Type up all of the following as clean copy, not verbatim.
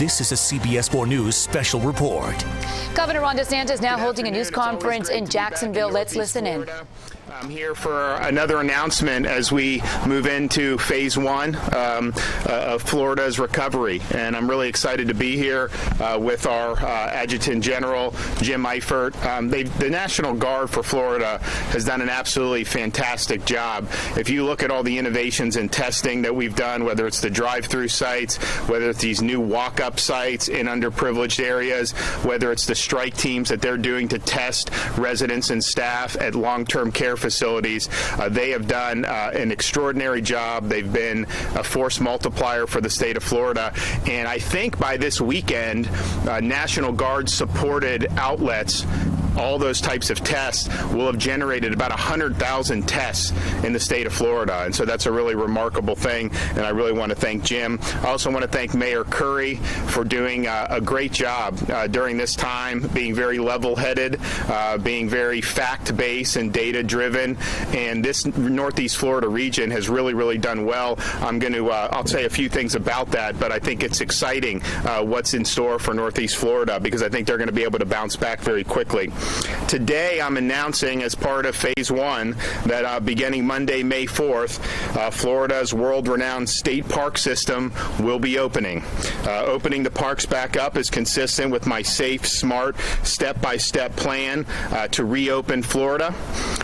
This is a CBS 4 News special report. Governor Ron DeSantis now holding a news conference in Jacksonville. Let's listen in. I'm here for another announcement as we move into phase one of Florida's recovery. And I'm really excited to be here with our Adjutant General, Jim Eifert. The National Guard for Florida has done an absolutely fantastic job. If you look at all the innovations in testing that we've done, whether it's the drive-through sites, whether it's these new walk-up sites in underprivileged areas, whether it's the strike teams that they're doing to test residents and staff at long-term care facilities, they have done an extraordinary job. They've been a force multiplier for the state of Florida. And I think by this weekend, National Guard supported outlets, all those types of tests, will have generated about 100,000 tests in the state of Florida. And so that's a really remarkable thing. And I really want to thank Jim. I also want to thank Mayor Curry for doing a great job during this time, being very level-headed, being very fact-based and data-driven. And this Northeast Florida region has really done well. I'll say a few things about that, but I think it's exciting what's in store for Northeast Florida, because I think they're going to be able to bounce back very quickly. Today, I'm announcing as part of phase one that beginning Monday, May 4th, Florida's world-renowned state park system will be opening. Opening the parks back up is consistent with my safe, smart, step-by-step plan to reopen Florida.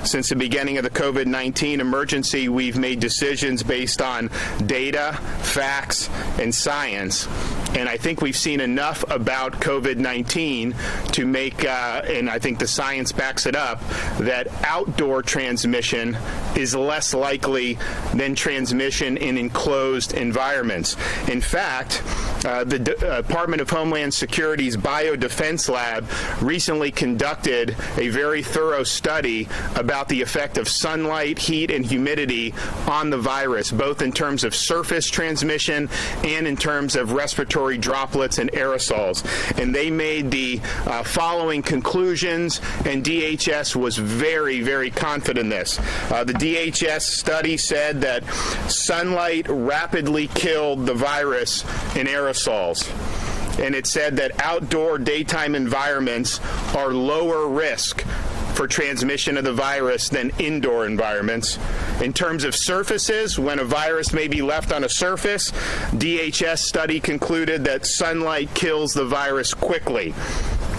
Since the beginning of the COVID-19 emergency, we've made decisions based on data, facts, and science. And I think we've seen enough about COVID-19 to make, and I think the science backs it up, that outdoor transmission is less likely than transmission in enclosed environments. In fact, the Department of Homeland Security's Biodefense Lab recently conducted a very thorough study about the effect of sunlight, heat, and humidity on the virus, both in terms of surface transmission and in terms of respiratory droplets and aerosols. And they made the following conclusions, and DHS was very confident in this. The DHS study said that sunlight rapidly killed the virus in aerosols. And it said that outdoor daytime environments are lower risk for transmission of the virus than indoor environments. In terms of surfaces, when a virus may be left on a surface, DHS study concluded that sunlight kills the virus quickly,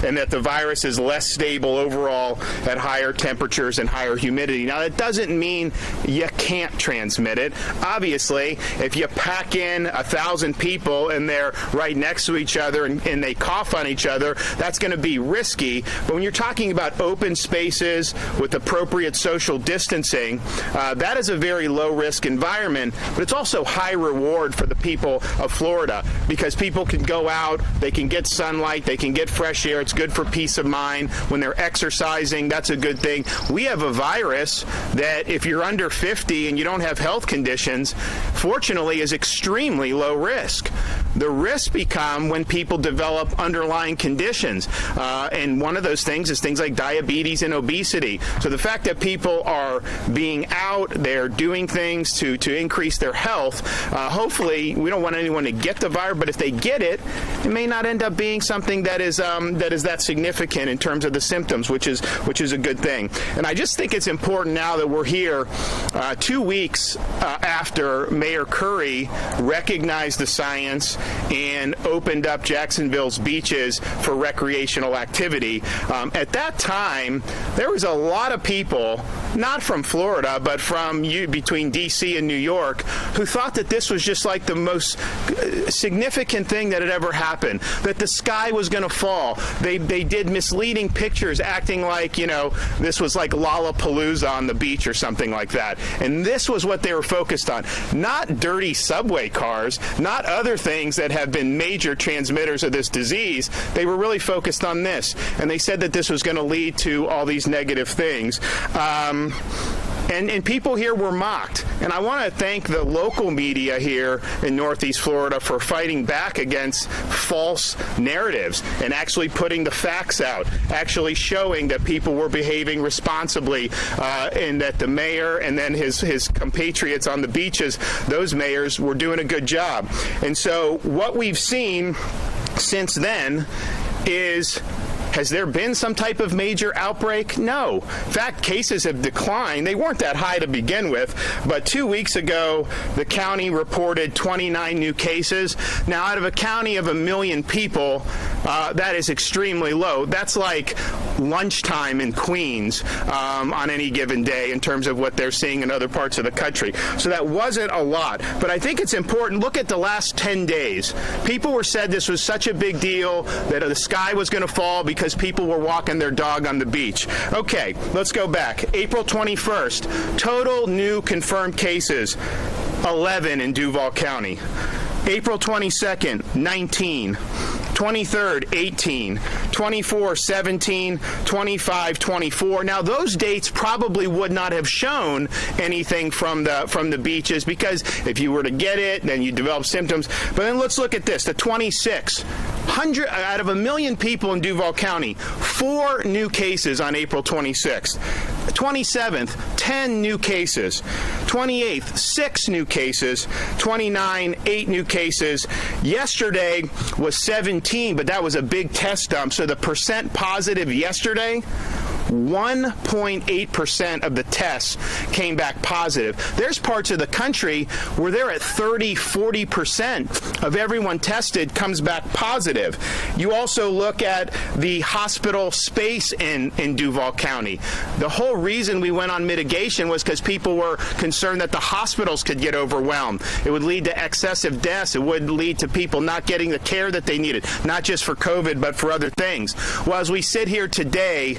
and that the virus is less stable overall at higher temperatures and higher humidity. Now, that doesn't mean you can't transmit it. Obviously, if you pack in 1,000 people and they're right next to each other and they cough on each other, that's going to be risky. But when you're talking about open spaces with appropriate social distancing, that is a very low-risk environment, but it's also high reward for the people of Florida, because people can go out, they can get sunlight, they can get fresh air. It's good for peace of mind. When they're exercising, that's a good thing. We have a virus that, if you're under 50 and you don't have health conditions, fortunately is extremely low risk. The risks become when people develop underlying conditions. And one of those things is things like diabetes and obesity. So the fact that people are being out, they're doing things to increase their health, hopefully we don't want anyone to get the virus, but if they get it, it may not end up being something that is that significant in terms of the symptoms, which is a good thing. And I just think it's important now that we're here 2 weeks after Mayor Curry recognized the science and opened up Jacksonville's beaches for recreational activity. At that time, there was a lot of people, not from Florida, but from between D.C. and New York, who thought that this was just like the most significant thing that had ever happened, that the sky was going to fall. They did misleading pictures acting like, this was like Lollapalooza on the beach or something like that. And this was what they were focused on. Not dirty subway cars, not other things that have been major transmitters of this disease. They were really focused on this. And they said that this was going to lead to all these negative things. And people here were mocked. And I want to thank the local media here in Northeast Florida for fighting back against false narratives and actually putting the facts out, actually showing that people were behaving responsibly, and that the mayor and then his compatriots on the beaches, those mayors, were doing a good job. And so what we've seen since then is, has there been some type of major outbreak? No. In fact, cases have declined. They weren't that high to begin with, but 2 weeks ago, the county reported 29 new cases. Now, out of a county of 1 million people, that is extremely low. That's like lunchtime in Queens on any given day in terms of what they're seeing in other parts of the country. So that wasn't a lot. But I think it's important. Look at the last 10 days. People were said this was such a big deal that the sky was going to fall because people were walking their dog on the beach. Okay, let's go back. April 21st, total new confirmed cases, 11 in Duval County. April 22nd, 19. 23rd, 18, 24, 17, 25, 24. Now, those dates probably would not have shown anything from the beaches, because if you were to get it, then you develop symptoms. But then let's look at this, the 26. 100 out of 1 million people in Duval County, 4 new cases on April 26th. 27th, 10 new cases. 28th, 6 new cases. 29, 8 new cases. Yesterday was 17, but that was a big test dump. So the percent positive yesterday, 1.8% of the tests came back positive. There's parts of the country where they're at 30, 40% of everyone tested comes back positive. You also look at the hospital space in Duval County. The whole reason we went on mitigation was because people were concerned that the hospitals could get overwhelmed. It would lead to excessive deaths. It would lead to people not getting the care that they needed, not just for COVID, but for other things. Well, as we sit here today,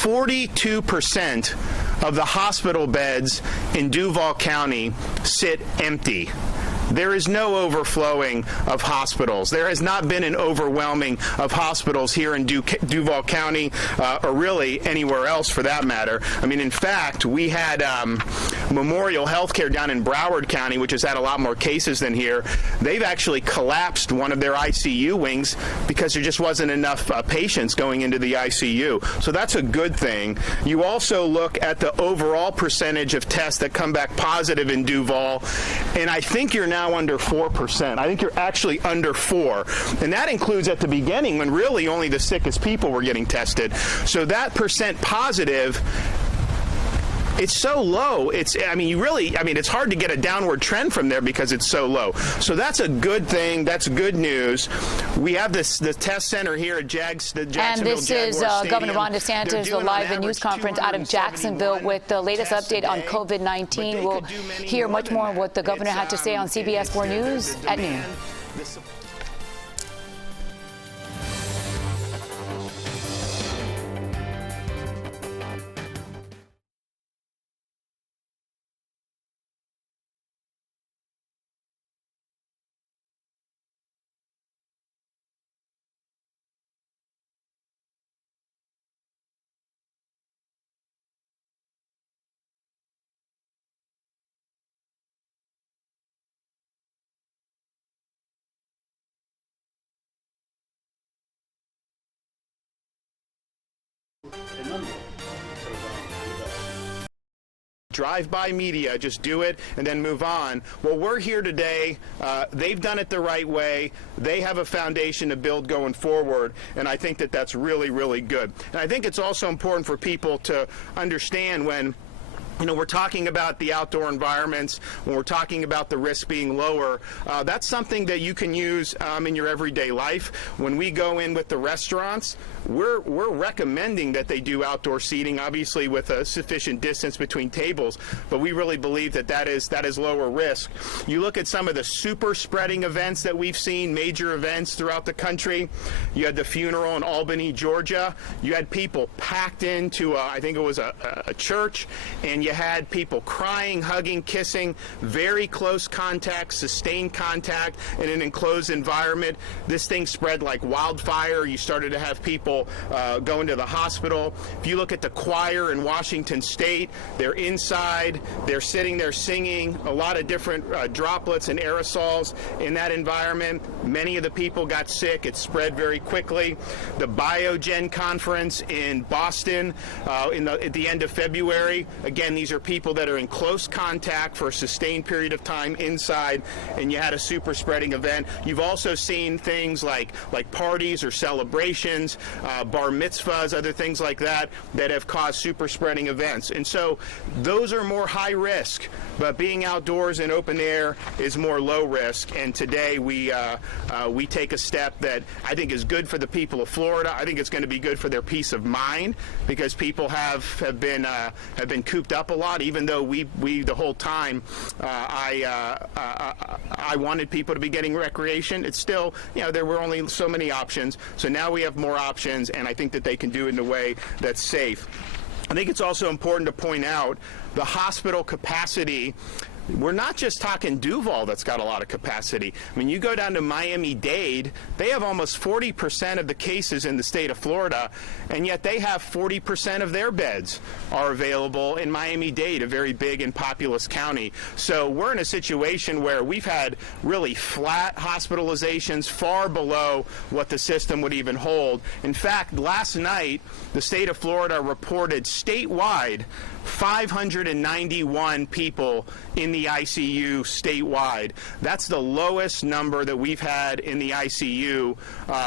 42% of the hospital beds in Duval County sit empty. There is no overflowing of hospitals. There has not been an overwhelming of hospitals here in Duval County, or really anywhere else for that matter. I mean, in fact, we had Memorial Healthcare down in Broward County, which has had a lot more cases than here. They've actually collapsed one of their ICU wings because there just wasn't enough patients going into the ICU. So that's a good thing. You also look at the overall percentage of tests that come back positive in Duval, and I think you're now under 4%. I think you're actually under 4. And that includes at the beginning when really only the sickest people were getting tested. So that percent positive, it's so low. It's hard to get a downward trend from there because it's so low. So that's a good thing. That's good news. We have the test center here at Jacksonville. And this is Governor Ron DeSantis, the live news conference out of Jacksonville with the latest update on COVID-19. We'll hear much more on what the governor had to say on CBS 4 News at noon. Drive-by media, just do it and then move on. Well, we're here today. They've done it the right way. They have a foundation to build going forward, and I think that that's really, really good. And I think it's also important for people to understand when we're talking about the outdoor environments, when we're talking about the risk being lower, that's something that you can use in your everyday life. When we go in with the restaurants, we're recommending that they do outdoor seating, obviously with a sufficient distance between tables, but we really believe that that is lower risk. You look at some of the super spreading events that we've seen, major events throughout the country. You had the funeral in Albany, Georgia. You had people packed into, I think it was a church, and you had people crying, hugging, kissing, very close contact, sustained contact in an enclosed environment. This thing spread like wildfire. You started to have people going to the hospital. If you look at the choir in Washington State, they're inside, they're sitting there singing, a lot of different droplets and aerosols in that environment. Many of the people got sick. It spread very quickly. The Biogen conference in Boston at the end of February, again, these are people that are in close contact for a sustained period of time inside, and you had a super spreading event. You've also seen things like parties or celebrations, bar mitzvahs, other things like that have caused super spreading events. And so those are more high risk, but being outdoors in open air is more low risk. And today we take a step that I think is good for the people of Florida. I think it's going to be good for their peace of mind, because people have been cooped up a lot. Even though we the whole time I wanted people to be getting recreation, it's still, there were only so many options. So now we have more options, and I think that they can do it in a way that's safe. I think it's also important to point out the hospital capacity. We're not just talking Duval that's got a lot of capacity. I mean, you go down to Miami-Dade, they have almost 40% of the cases in the state of Florida, and yet they have 40% of their beds are available in Miami-Dade, a very big and populous county. So we're in a situation where we've had really flat hospitalizations, far below what the system would even hold. In fact, last night, the state of Florida reported statewide 591 people in the ICU statewide. That's the lowest number that we've had in the ICU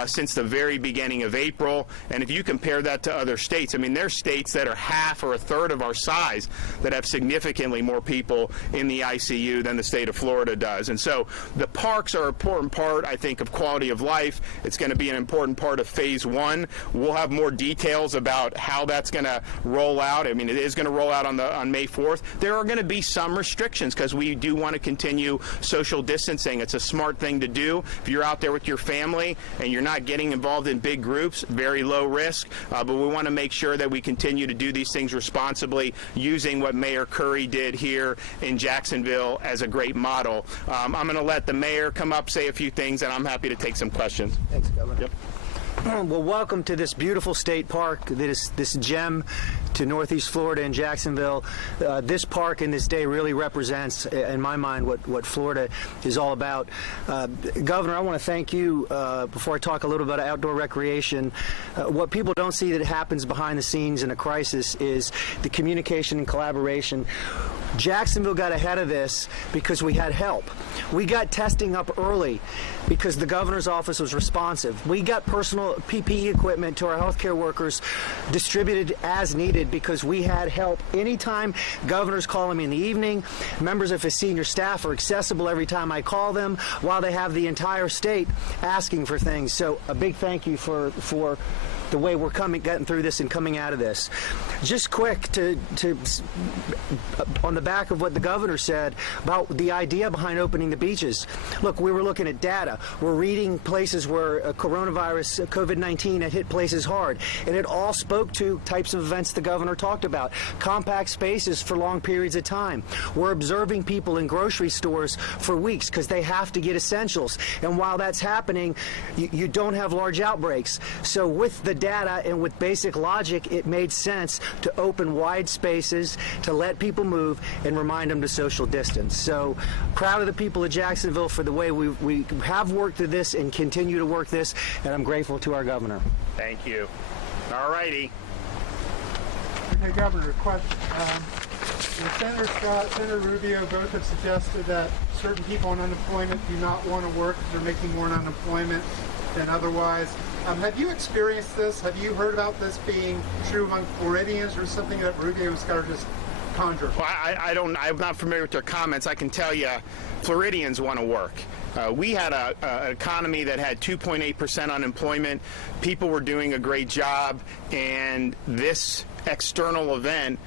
since the very beginning of April. And if you compare that to other states, I mean, there's states that are half or a third of our size that have significantly more people in the ICU than the state of Florida does. And so the parks are an important part, I think, of quality of life. It's going to be an important part of phase one. We'll have more details about how that's going to roll out. I mean, it is going to roll out on May 4th. There are going to be some restrictions because we do want to continue social distancing. It's a smart thing to do. If you're out there with your family and you're not getting involved in big groups, very low risk, but we want to make sure that we continue to do these things responsibly, using what Mayor Curry did here in Jacksonville as a great model. I'm going to let the mayor come up, say a few things, and I'm happy to take some questions. Thanks, Governor. Yep. Well, welcome to this beautiful state park, this gem to Northeast Florida and Jacksonville. This park and this day really represents, in my mind, what Florida is all about. Governor, I want to thank you, before I talk a little about outdoor recreation. What people don't see that happens behind the scenes in a crisis is the communication and collaboration. Jacksonville got ahead of this because we had help. We got testing up early because the governor's office was responsive. We got personal PPE equipment to our healthcare workers distributed as needed because we had help. Anytime governors call him in the evening, members of his senior staff are accessible every time I call them, while they have the entire state asking for things. So a big thank you for the way we're getting through this and coming out of this. Just quick on the back of what the governor said about the idea behind opening the beaches. Look, we were looking at data. We're reading places where coronavirus, COVID-19 had hit places hard, and it all spoke to types of events the governor talked about. Compact spaces for long periods of time. We're observing people in grocery stores for weeks because they have to get essentials, and while that's happening, you don't have large outbreaks. So with the data and with basic logic, it made sense to open wide spaces, to let people move and remind them to social distance. So proud of the people of Jacksonville for the way we have worked through this and continue to work this, and I'm grateful to our governor. Thank you. All righty. Okay, Governor, question. Senator Scott, Senator Rubio both have suggested that certain people on unemployment do not want to work because they're making more on unemployment than otherwise. Have you experienced this? Have you heard about this being true among Floridians, or something that Rubio and Scott are just conjure? Well, I'm not familiar with their comments. I can tell you, Floridians want to work. We had an economy that had 2.8% unemployment. People were doing a great job, and this external event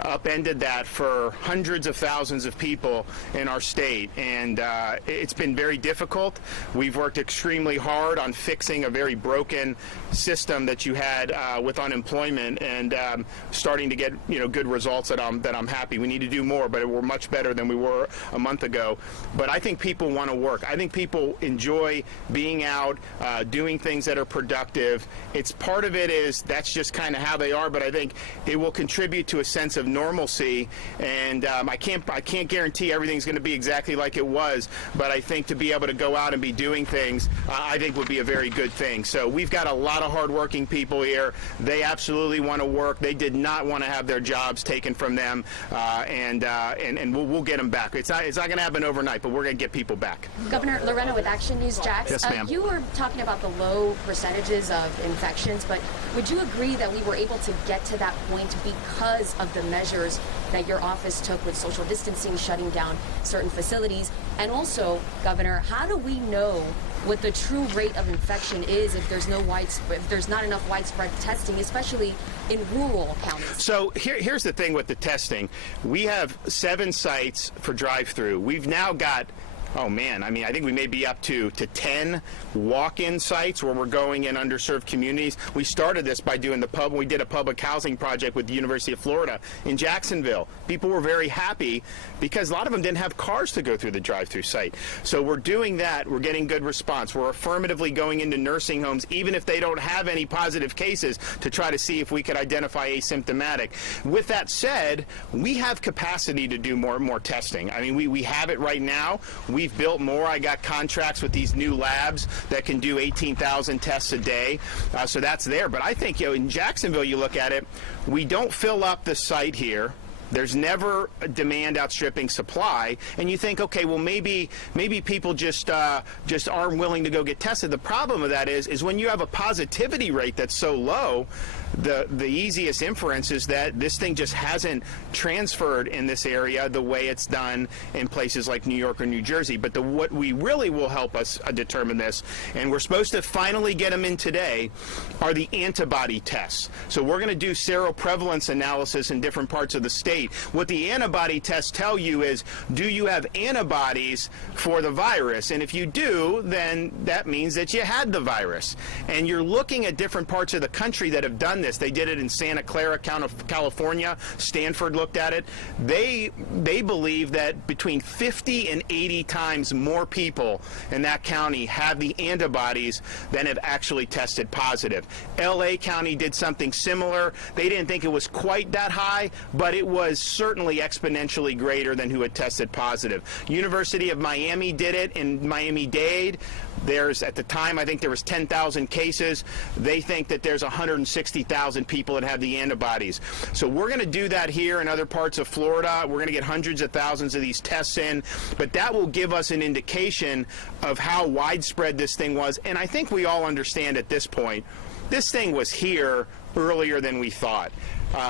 upended that for hundreds of thousands of people in our state, and it's been very difficult. We've worked extremely hard on fixing a very broken system that you had with unemployment, and starting to get good results that I'm happy. We need to do more, but we're much better than we were a month ago. But I think people want to work. I think people enjoy being out, doing things that are productive. It's part of it is that's just kind of how they are, but I think it will contribute to a sense of of normalcy. And I can't guarantee everything's going to be exactly like it was, but I think to be able to go out and be doing things, I think would be a very good thing. So we've got a lot of hardworking people here. They absolutely want to work. They did not want to have their jobs taken from them, and we'll get them back. It's not going to happen overnight, but we're going to get people back. Governor Lorena with Action News. Jax, yes, ma'am. You were talking about the low percentages of infections, but would you agree that we were able to get to that point because of the measures that your office took with social distancing, shutting down certain facilities? And also, Governor, how do we know what the true rate of infection is if there's not enough widespread testing, especially in rural counties? So here's the thing with the testing. We have 7 sites for drive-through. We've now got, oh man, I mean, I think we may be up to 10 walk-in sites where we're going in underserved communities. We started this by doing we did a public housing project with the University of Florida in Jacksonville. People were very happy because a lot of them didn't have cars to go through the drive-through site. So we're doing that. We're getting good response. We're affirmatively going into nursing homes, even if they don't have any positive cases, to try to see if we could identify asymptomatic. With that said, we have capacity to do more testing. I mean, we have it right now. We've built more. I got contracts with these new labs that can do 18,000 tests a day. So that's there. But I think, in Jacksonville, you look at it, we don't fill up the site here. There's never a demand outstripping supply, and you think, okay, well, maybe people just aren't willing to go get tested. The problem with that is when you have a positivity rate that's so low, the easiest inference is that this thing just hasn't transferred in this area the way it's done in places like New York or New Jersey. But what we really will help us determine this, and we're supposed to finally get them in today, are the antibody tests. So we're going to do seroprevalence analysis in different parts of the state. What the antibody tests tell you is, do you have antibodies for the virus? And if you do, then that means that you had the virus. And you're looking at different parts of the country that have done this. They did it in Santa Clara, California. Stanford looked at it. They believe that between 50 and 80 times more people in that county have the antibodies than have actually tested positive. LA County did something similar. They didn't think it was quite that high, but it was certainly exponentially greater than who had tested positive. University of Miami did it in Miami-Dade. At the time, I think there was 10,000 cases. They think that there's 160,000 people that have the antibodies. So we're going to do that here in other parts of Florida. We're going to get hundreds of thousands of these tests in, but that will give us an indication of how widespread this thing was. And I think we all understand at this point, this thing was here earlier than we thought.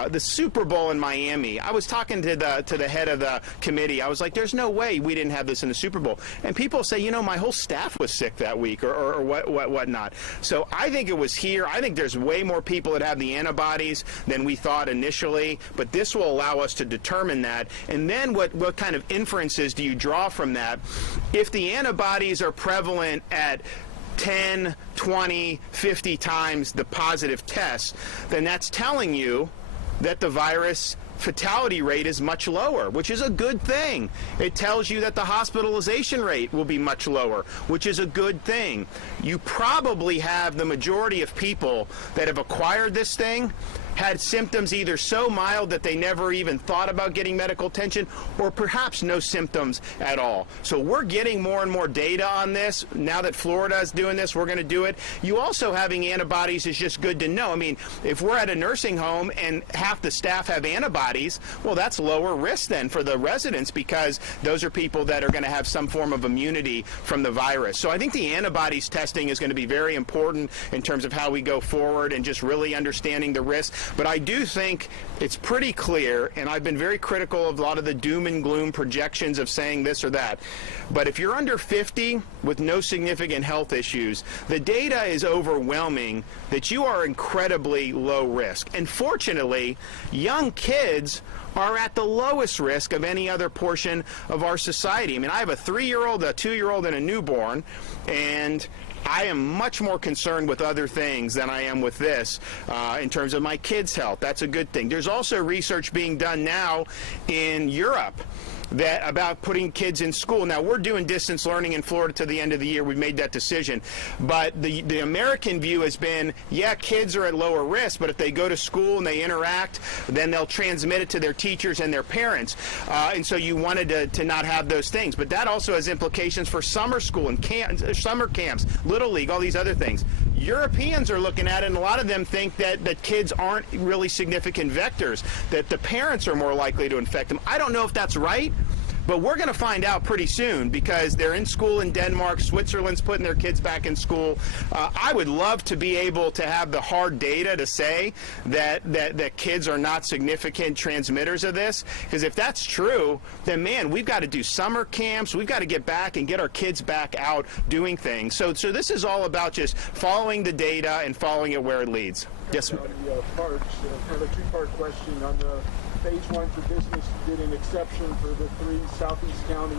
The Super Bowl in Miami, I was talking to the head of the committee. I was like, there's no way we didn't have this in the Super Bowl. And people say, my whole staff was sick that week or whatnot. So I think it was here. I think there's way more people that have the antibodies than we thought initially, but this will allow us to determine that. And then what kind of inferences do you draw from that? If the antibodies are prevalent at 10, 20, 50 times the positive tests, then that's telling you that the virus fatality rate is much lower, which is a good thing. It tells you that the hospitalization rate will be much lower, which is a good thing. You probably have the majority of people that have acquired this thing had symptoms either so mild that they never even thought about getting medical attention, or perhaps no symptoms at all. So we're getting more and more data on this. Now that Florida is doing this, we're going to do it. You also having antibodies is just good to know. I mean, if we're at a nursing home and half the staff have antibodies, well, that's lower risk then for the residents, because those are people that are going to have some form of immunity from the virus. So I think the antibodies testing is going to be very important in terms of how we go forward and just really understanding the risk. But I do think it's pretty clear, and I've been very critical of a lot of the doom and gloom projections of saying this or that, but if you're under 50 with no significant health issues, the data is overwhelming that you are incredibly low risk. And fortunately, young kids are at the lowest risk of any other portion of our society. I mean, I have a 3-year-old, a 2-year-old, and a newborn, and I am much more concerned with other things than I am with this in terms of my kids' health. That's a good thing. There's also research being done now in Europe about putting kids in school. Now, we're doing distance learning in Florida to the end of the year. We've made that decision. But the American view has been, yeah, kids are at lower risk, but if they go to school and they interact, then they'll transmit it to their teachers and their parents. And so you wanted to not have those things. But that also has implications for summer school and summer camps, Little League, all these other things. Europeans are looking at it, and a lot of them think that kids aren't really significant vectors, that the parents are more likely to infect them. I don't know if that's right, but we're going to find out pretty soon, because they're in school in Denmark. Switzerland's putting their kids back in school. I would love to be able to have the hard data to say that kids are not significant transmitters of this, because if that's true, then, man, we've got to do summer camps. We've got to get back and get our kids back out doing things. So this is all about just following the data and following it where it leads. Yes, on the parks, kind of a two-part question. On the phase 1 for business, did an exception for the 3 southeast county.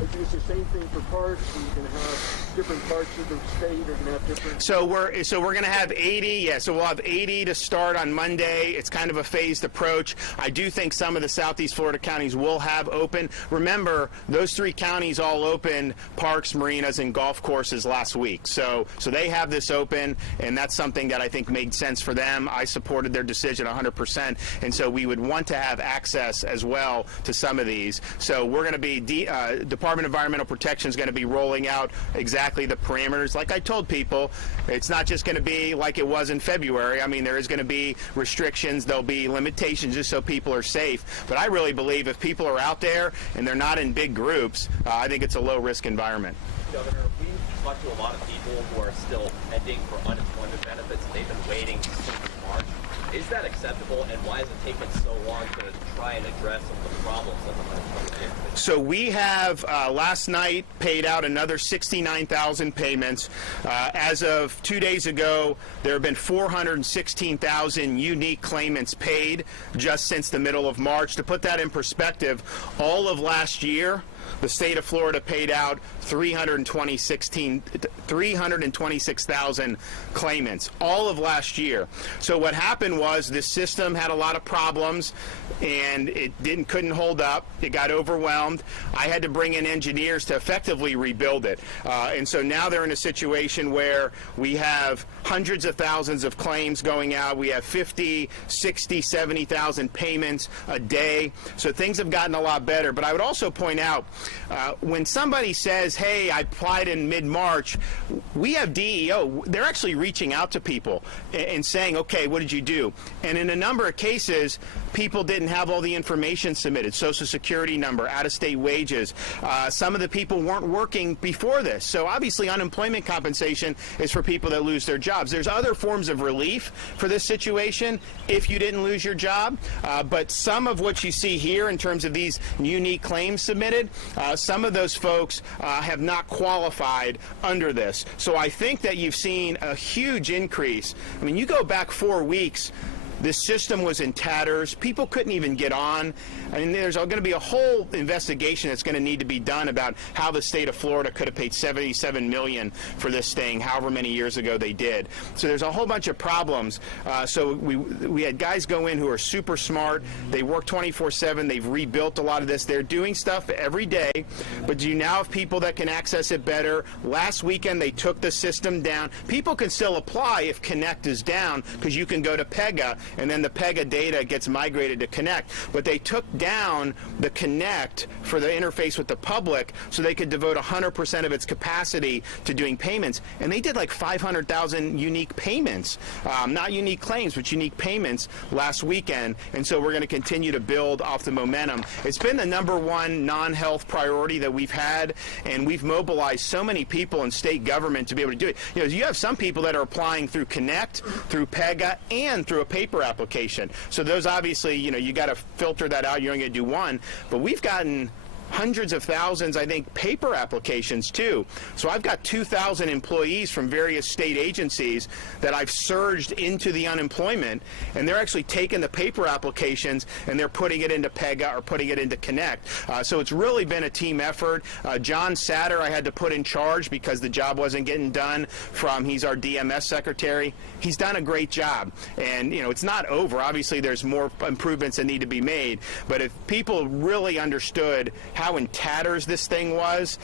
Is the same thing for parks? Are you going to have different parts of the state? Are going to have different? So we're going to have 80. Yeah, so we'll have 80 to start on Monday. It's kind of a phased approach. I do think some of the southeast Florida counties will have open. Remember, those 3 counties all opened parks, marinas, and golf courses last week. So they have this open, and that's something that I think made sense for them. I supported their decision 100%, and so we would want to have access as well to some of these. So we're going to be Department of Environmental Protection is going to be rolling out exactly the parameters. Like I told people, it's not just going to be like it was in February. I mean, there is going to be restrictions. There'll be limitations just so people are safe. But I really believe if people are out there and they're not in big groups, I think it's a low-risk environment. Governor, we talked to a lot of people who are still pending for unemployment benefits. They've been waiting since March. Is that acceptable, and why is it taking so long to try and address some of the problems of the unemployment benefits? So we have last night paid out another 69,000 payments. As of 2 days ago, there have been 416,000 unique claimants paid just since the middle of March. To put that in perspective, all of last year, the state of Florida paid out 326,000 claimants all of last year. So what happened was this system had a lot of problems, and it couldn't hold up. It got overwhelmed. I had to bring in engineers to effectively rebuild it. And so now they're in a situation where we have hundreds of thousands of claims going out. We have 50, 60, 70,000 payments a day. So things have gotten a lot better. But I would also point out, when somebody says, hey, I applied in mid-March, we have DEO. They're actually reaching out to people and saying, okay, what did you do? And in a number of cases, people didn't have all the information submitted, Social Security number, out-of-state wages. Some of the people weren't working before this. So obviously unemployment compensation is for people that lose their jobs. There's other forms of relief for this situation if you didn't lose your job. But some of what you see here in terms of these unique claims submitted, some of those folks have not qualified under this. So I think that you've seen a huge increase. I mean, you go back 4 weeks, this system was in tatters. People couldn't even get on. I mean, there's going to be a whole investigation that's going to need to be done about how the state of Florida could have paid $77 million for this thing, however many years ago they did. So there's a whole bunch of problems. So we had guys go in who are super smart. They work 24/7. They've rebuilt a lot of this. They're doing stuff every day. But do you now have people that can access it better? Last weekend they took the system down. People can still apply if Connect is down, because you can go to PEGA, and then the PEGA data gets migrated to Connect. But they took down the Connect for the interface with the public so they could devote 100% of its capacity to doing payments. And they did like 500,000 unique payments, not unique claims, but unique payments last weekend. And so we're going to continue to build off the momentum. It's been the #1 non-health priority that we've had, and we've mobilized so many people in state government to be able to do it. You know, you have some people that are applying through Connect, through PEGA, and through a paper application. So those obviously, you know, you got to filter that out. You're only going to do one. But we've gotten hundreds of thousands, I think, paper applications too. So I've got 2,000 employees from various state agencies that I've surged into the unemployment, and they're actually taking the paper applications and they're putting it into Pega or putting it into Connect. So it's really been a team effort. John Satter I had to put in charge because the job wasn't getting done he's our DMS secretary. He's done a great job. And, it's not over. Obviously, there's more improvements that need to be made. But if people really understood how in tatters this thing was,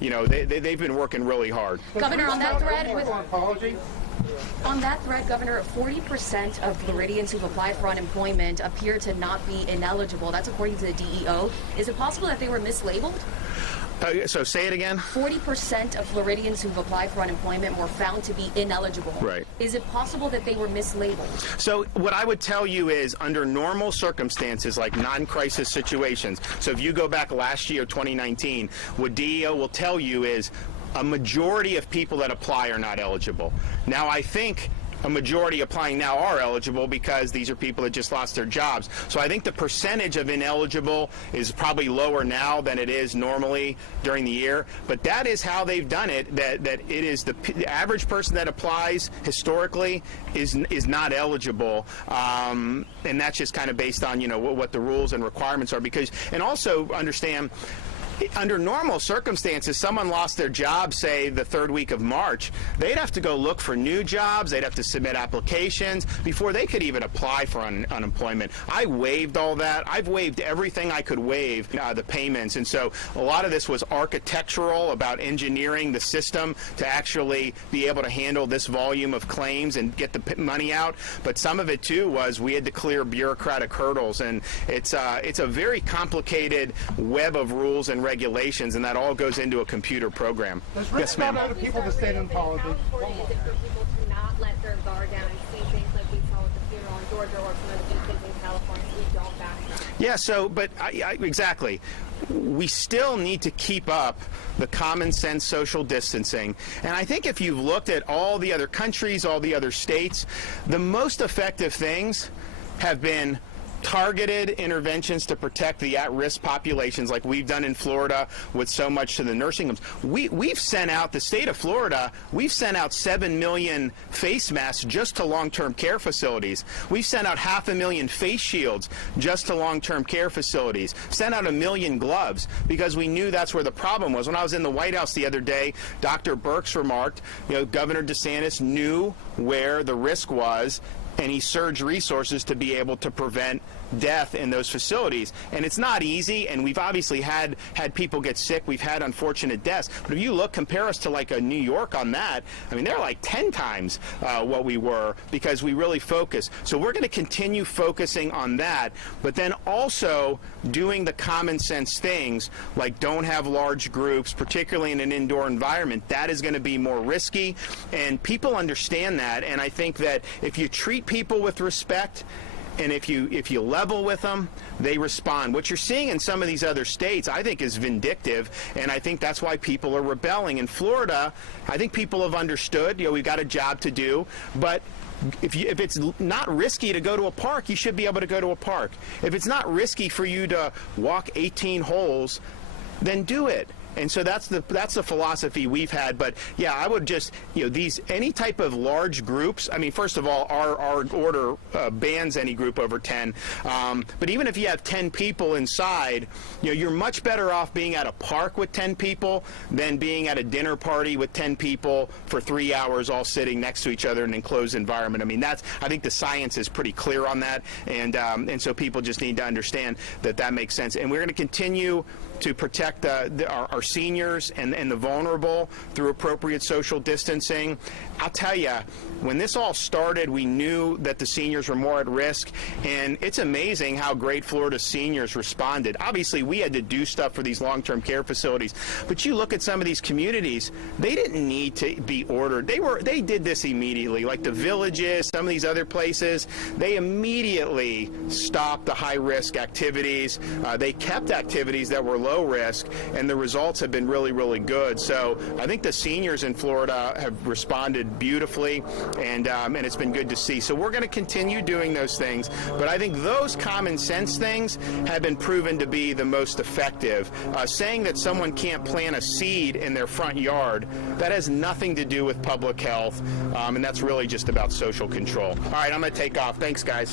they've been working really hard. Governor, on that thread, Governor, 40% of Floridians who've applied for unemployment appear to not be ineligible. That's according to the DEO. Is it possible that they were mislabeled? So say it again. 40% of Floridians who've applied for unemployment were found to be ineligible. Right. Is it possible that they were mislabeled? So what I would tell you is under normal circumstances, like non-crisis situations, so if you go back last year, 2019, what DEO will tell you is a majority of people that apply are not eligible. Now, I think a majority applying now are eligible because these are people that just lost their jobs. So I think the percentage of ineligible is probably lower now than it is normally during the year. But that is how they've done it, that it is the average person that applies historically is not eligible. And that's just kind of based on, what the rules and requirements are. And also understand, under normal circumstances, someone lost their job, say, the third week of March. They'd have to go look for new jobs. They'd have to submit applications before they could even apply for unemployment. I waived all that. I've waived everything I could waive, the payments. And so a lot of this was architectural, about engineering the system to actually be able to handle this volume of claims and get the money out. But some of it, too, was we had to clear bureaucratic hurdles. And it's a very complicated web of rules and regulations, and that all goes into a computer program. Yes, ma'am. Other people to stay in politics. Is it for people to not let their guard down and see things like we saw with the funeral in Georgia or some of the things in California? We don't back them. Yeah, but exactly. We still need to keep up the common sense social distancing. And I think if you've looked at all the other countries, all the other states, the most effective things have been targeted interventions to protect the at-risk populations, like we've done in Florida with so much to the nursing homes. We've sent out, the state of Florida, we've sent out 7 million face masks just to long-term care facilities. We've sent out 500,000 face shields just to long-term care facilities. Sent out 1 million gloves because we knew that's where the problem was. When I was in the White House the other day, Dr. Birx remarked, Governor DeSantis knew where the risk was, and he surged resources to be able to prevent death in those facilities. And it's not easy, and we've obviously had people get sick. We've had unfortunate deaths. But if you compare us to like a New York on that, I mean, they're like 10 times what we were because we really focus. So we're going to continue focusing on that, but then also doing the common sense things like don't have large groups, particularly in an indoor environment. That is going to be more risky, and people understand that. And I think that if you treat people with respect, and if you level with them, they respond. What you're seeing in some of these other states, I think, is vindictive, and I think that's why people are rebelling. In Florida, I think people have understood, we've got a job to do, but if it's not risky to go to a park, you should be able to go to a park. If it's not risky for you to walk 18 holes, then do it. And so that's the philosophy we've had. But yeah, I would just, any type of large groups. I mean, first of all, our order bans any group over 10. But even if you have 10 people inside, you're much better off being at a park with 10 people than being at a dinner party with 10 people for 3 hours all sitting next to each other in an enclosed environment. I mean, I think the science is pretty clear on that. And so people just need to understand that makes sense. And we're going to continue to protect our seniors and the vulnerable through appropriate social distancing. I'll tell you, when this all started, we knew that the seniors were more at risk, and it's amazing how great Florida seniors responded. Obviously, we had to do stuff for these long-term care facilities, but you look at some of these communities, they didn't need to be ordered. They did this immediately, like the Villages, some of these other places. They immediately stopped the high-risk activities. They kept activities that were low risk, and the result results have been really, really good. So I think the seniors in Florida have responded beautifully, and it's been good to see. So we're going to continue doing those things, but I think those common sense things have been proven to be the most effective. Saying that someone can't plant a seed in their front yard, that has nothing to do with public health, and that's really just about social control. All right, I'm going to take off. Thanks, guys.